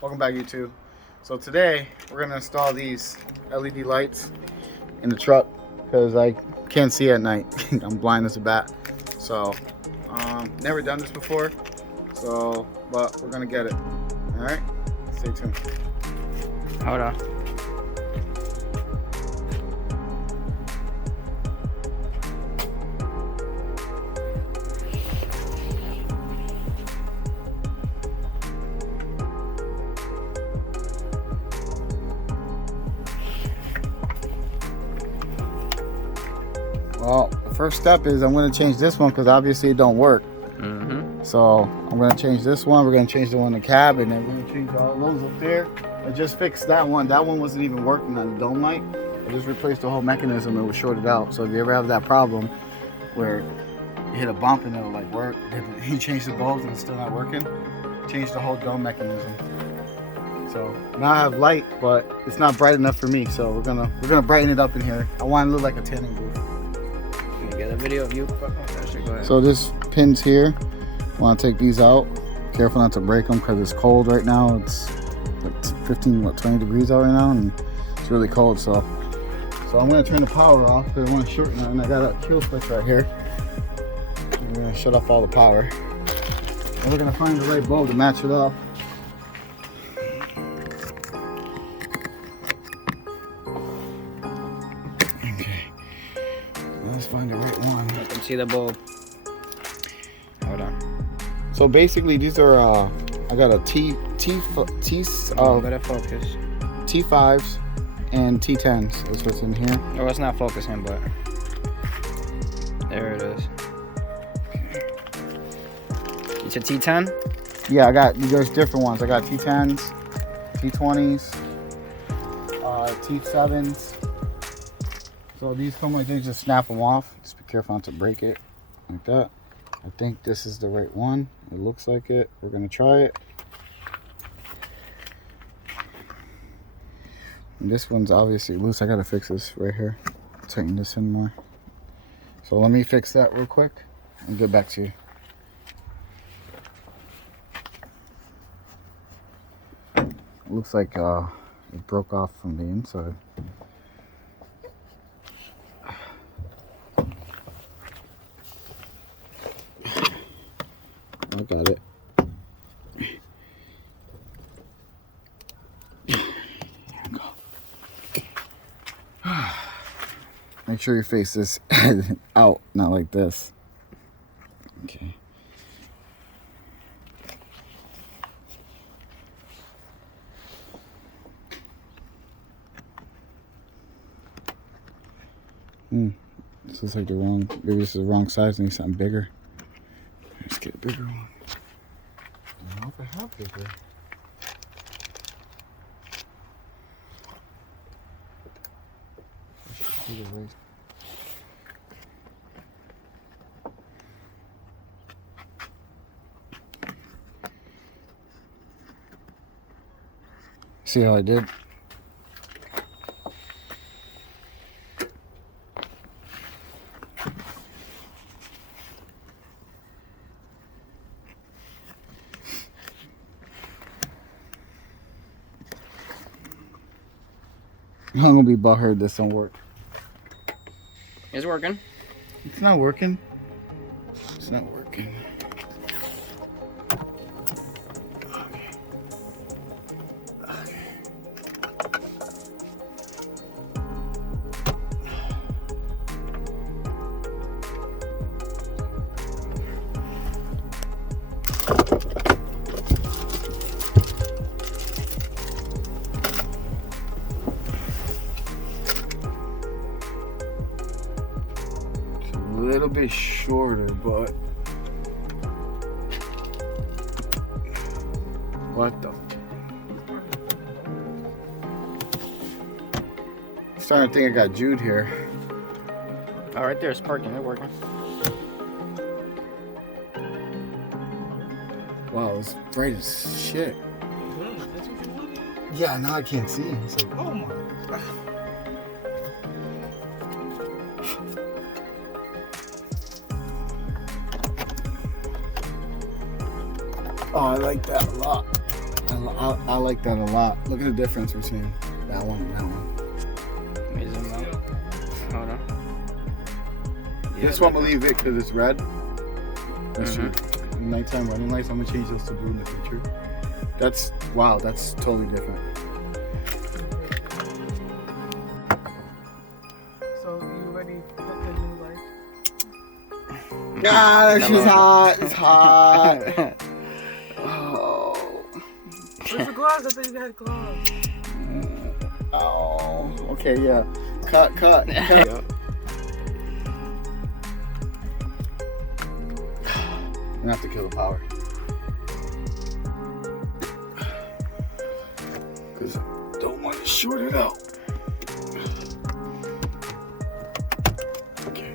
Welcome back, YouTube. So today we're gonna install these LED lights in the truck because I can't see at night. I'm blind as a bat. So never done this before. But we're gonna get it. All right, stay tuned. Hold on. Well, the first step is I'm gonna change this one because obviously it don't work. So I'm gonna change this one. We're gonna change the one in the cab, and then we're gonna change all those up there. I just fixed that one. That one wasn't even working on the dome light. I just replaced the whole mechanism. It was shorted out. So if you ever have that problem where you hit a bump and it'll like work, he changed the bulbs and it's still not working. Changed the whole dome mechanism. So now I have light, but it's not bright enough for me. So we're gonna brighten it up in here. I want it to look like a tanning booth. Can you get a video of you? Go ahead. So this pin's here. I want to take these out. Careful not to break them because it's cold right now. It's like 20 degrees out right now, and it's really cold. So I'm gonna turn the power off because I want to shorten it, and I got a kill switch right here. I'm gonna shut off all the power. And we're gonna find the right bulb to match it up. Okay, let's find the right one. I can see the bulb. Hold on. So basically, these are I got a Better focus. T5s and T10s is what's in here. Oh, it's not focusing, but there it is. It's a T10. Yeah, there's different ones. I got T10s, T20s, T7s. So these come like this, just snap them off. Just be careful not to break it like that. I think this is the right one. It looks like it. We're gonna try it. And this one's obviously loose. I gotta fix this right here. Tighten this in more. So let me fix that real quick and get back to you. It looks like it broke off from the inside. I got it. There we go. Make sure you face this out, not like this. Okay. This looks like maybe this is the wrong size. I need something bigger. Let's get a bigger one. I don't know if I have bigger. See how I did? I'm gonna be butthurt this don't work. It's working. It's not working. It's not working. A little bit shorter, but what the? I'm starting to think I got Jude here. Oh, right there, it's parking. It's working. Wow, it's bright as shit. Yeah, now I can't see. It's like, oh my God. Oh, I like that a lot. I like that a lot. Look at the difference between that one and that one. Let me zoom out. Hold on. This one will leave it because it's red. That's Mhm. true. Nighttime running lights, I'm gonna change those to blue in the future. That's wow, that's totally different. So you ready to put the new light? God, she's Hello. hot. It's hot. Oh. Where's the gloves? I thought you had gloves. Oh. Okay, yeah. Cut. Yo. I'm gonna have to kill the power. Because I don't want to short it out. Okay.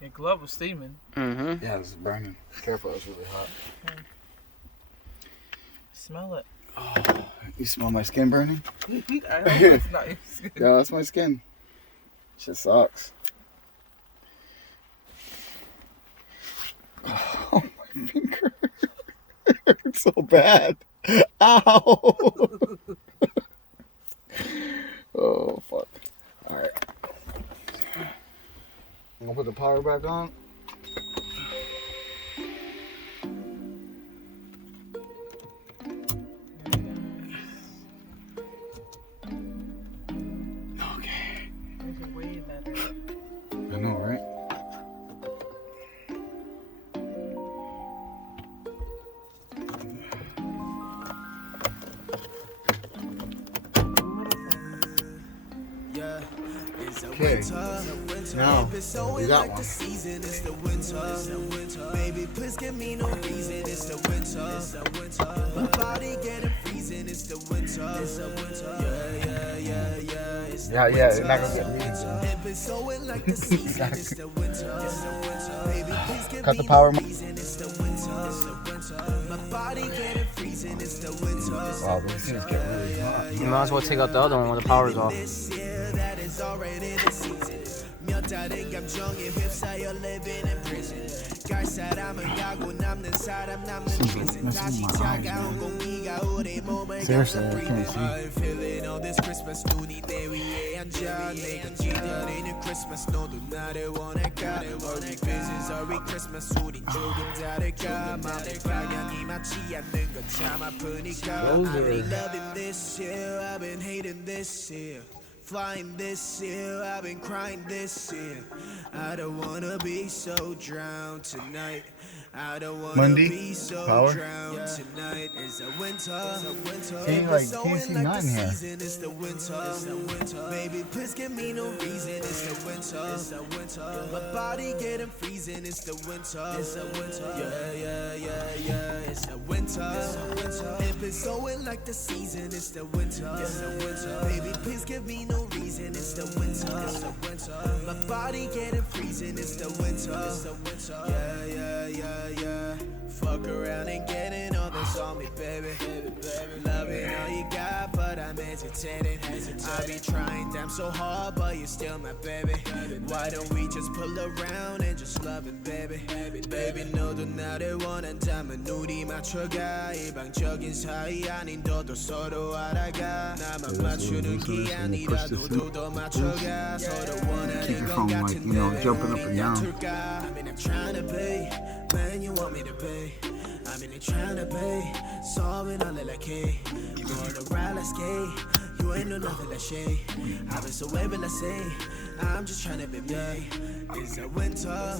Your glove was steaming. Mm-hmm. Yeah, it's burning. Careful, it's really hot. Smell it. Oh, you smell my skin burning? I hope it's not your skin. Yeah, that's my skin. Shit sucks. Oh, my finger. It hurts so bad. Ow. Oh, fuck. Alright. I'm gonna put the power back on. Okay. There's a way better. I know, right? Okay, now we got one. Baby, please give me no reason. It's the winter. My body getting freezing. It's the winter. Yeah. It's the Yeah, you're not gonna get me. It been snowing like the season. It's the winter. Baby, please give Cut the me power. no reason. It's the winter. My body getting freezing. It's the winter. Wow, these things get really hot. You might as well take out the other one when the power's off. This year that is already the season. 몇 달은 감정에 휩싸여 living in prison. 갈 사람은 가고 남는 사람 남는 prison. 다시 차가운 공기가 우리 몸을 Seriously, I can't see. I'm feeling all this Christmas 눈이 내 위에 앉아 내가 기다리는 Christmas 너도 나를 원할까 Merry Christmas, Merry Christmas 우린 조금 다를까 마음의 방향이 맞지 않는 건 참 아프니까 I've been loving this year, I've been hating this year Flying this year, I've been crying this year I don't wanna be so drowned tonight I don't wanna Monday, be so power. drowned tonight It's a winter Ain't like, can't see nothing here. It's the winter Baby, please give me no reason It's the winter My body getting freezing It's the winter Yeah It's the winter It been snowing like the season It's the winter Baby, please give me no reason It's the winter My body getting freezing It's the winter Yeah Fuck around and getting all this on me, baby Loving all you got, but I'm hesitating I be trying damn so hard, but you're still my baby Why don't we just pull around and just love it, baby Baby, 너도 나를 원한다면 우리 맞춰가 일방적인 사이 아닌 너도 서로 알아가 나만 맞추는 게 아니라 너도 더 맞춰가 서로 원하는 것 같은 jumping up and down. I mean, I'm trying to pay, man, you want me to pay I mean, I'm trying to pay, solving all like hey You wanna ride like skate, you ain't know nothing like shade I've been so able to say, I'm just trying to be me It's a winter,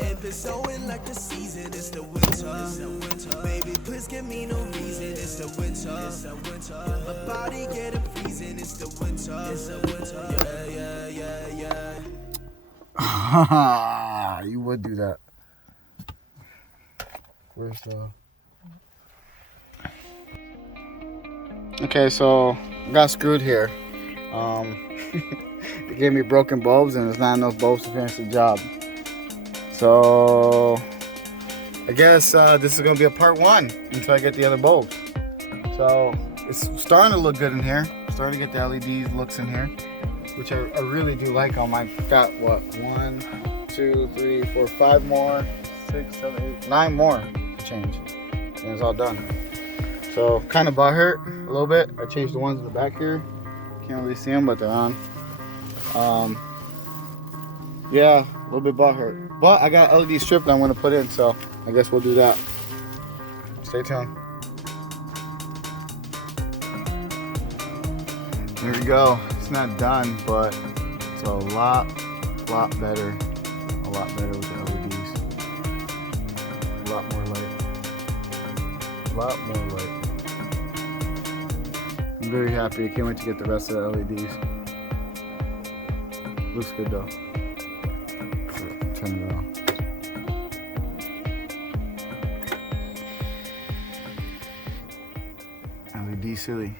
it been snowing like the season It's the winter, baby, please give me no reason It's the winter, my body getting freezing It's the winter, yeah You would do that. Where's the... Okay, so I got screwed here. They gave me broken bulbs and there's not enough bulbs to finish the job. So I guess this is gonna be a part one until I get the other bulbs. So it's starting to look good in here. Starting to get the LED looks in here, which I really do like on my, got what, 1, 2, 3, 4, 5 more, 6, 7, 8, 9 more to changed. And it's all done. So kind of butthurt a little bit. I changed the ones in the back here. Can't really see them, but they're on. Yeah, a little bit butthurt. But I got LED strip that I'm gonna put in, so I guess we'll do that. Stay tuned. There we go. It's not done, but it's a lot better. A lot better with the LEDs. A lot more light. A lot more light. I'm very happy. I can't wait to get the rest of the LEDs. Looks good though. Turn it on. LED silly.